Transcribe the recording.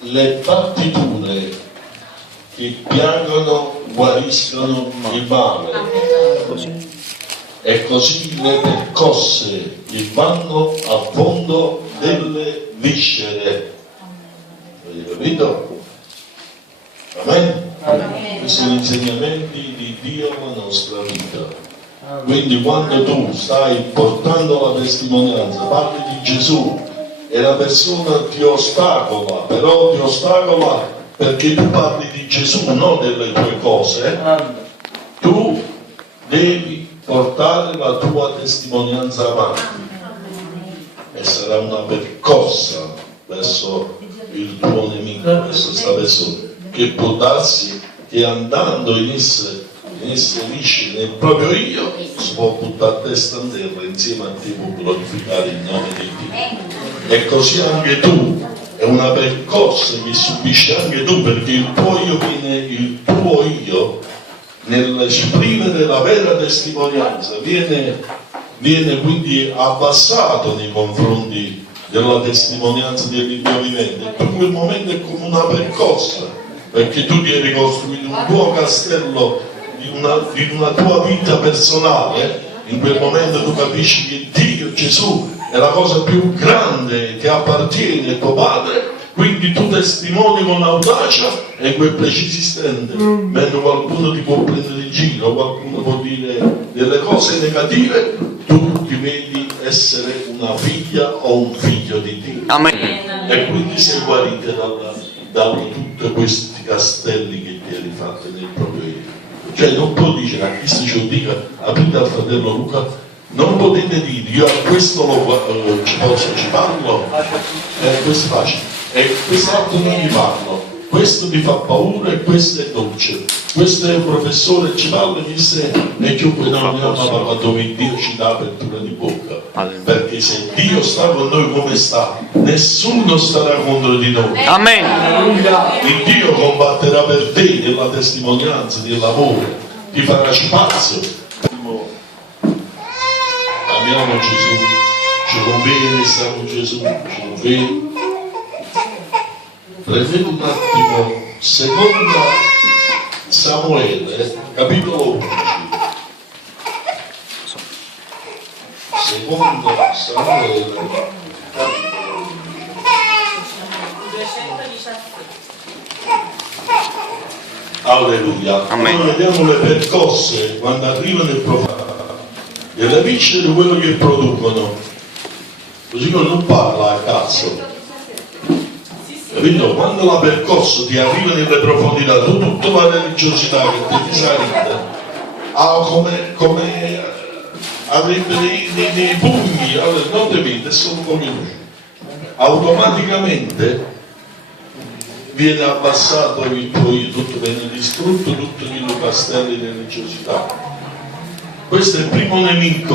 le partiture che piangono guariscono il male, e così le percosse che vanno a fondo delle viscere. Avete capito? Amen? Questi sono insegnamenti di Dio alla nostra vita. Quindi quando tu stai portando la testimonianza, parli di Gesù e la persona ti ostacola, però ti ostacola perché tu parli di Gesù, non delle tue cose, tu devi portare la tua testimonianza avanti e sarà una percossa verso il tuo nemico, verso questa persona, che può darsi che andando in esse lisce nel proprio io si può buttare a testa in terra insieme a te, può glorificare il nome di Dio. E così anche tu, è una percossa che subisci anche tu, perché il tuo io nell'esprimere la vera testimonianza viene quindi abbassato nei confronti della testimonianza del Dio vivente. E in quel momento è come una percossa, perché tu ti hai ricostruito un tuo castello di una tua vita personale. In quel momento tu capisci che Dio, Gesù, è la cosa più grande che appartiene a tuo Padre, quindi tu testimoni con audacia e in quel preciso istante, mentre qualcuno ti può prendere in giro, qualcuno può dire delle cose negative, tu ti vedi essere una figlia o un figlio di Dio. Amen. E quindi sei guarita da tutti questi castelli che ti hai rifatto nel proprio io. Cioè non può dire, a Cristo ce lo dica, aprite al fratello Luca, non potete dire io a questo ci parlo, questo è facile, e quest'altro non gli parlo, questo mi fa paura e questo è dolce, questo è un professore, ci parla di sé e chiunque non abbiamo parlato dove Dio ci dà apertura di bocca, perché se Dio sta con noi come sta, nessuno starà contro di noi. Amen. Il Dio combatterà per te nella testimonianza, nel lavoro, ti farà spazio. Amiamo Gesù, ce lo vede, siamo Gesù, ce lo vede. Prendete un attimo, seconda Samuele, capitolo 11. Seconda Samuele, alleluia. Amen. Noi vediamo le percosse quando arrivano il profeta e le viscere quello che producono, così che non parla a cazzo, capito? Quando la percosso ti arriva nelle profondità, tu tutta la religiosità che ti salita come avrebbe dei pugni, non te vede, sono come lui, automaticamente viene abbassato il tuo io, tutto viene distrutto, tutto i castelli di religiosità. Questo è il primo nemico.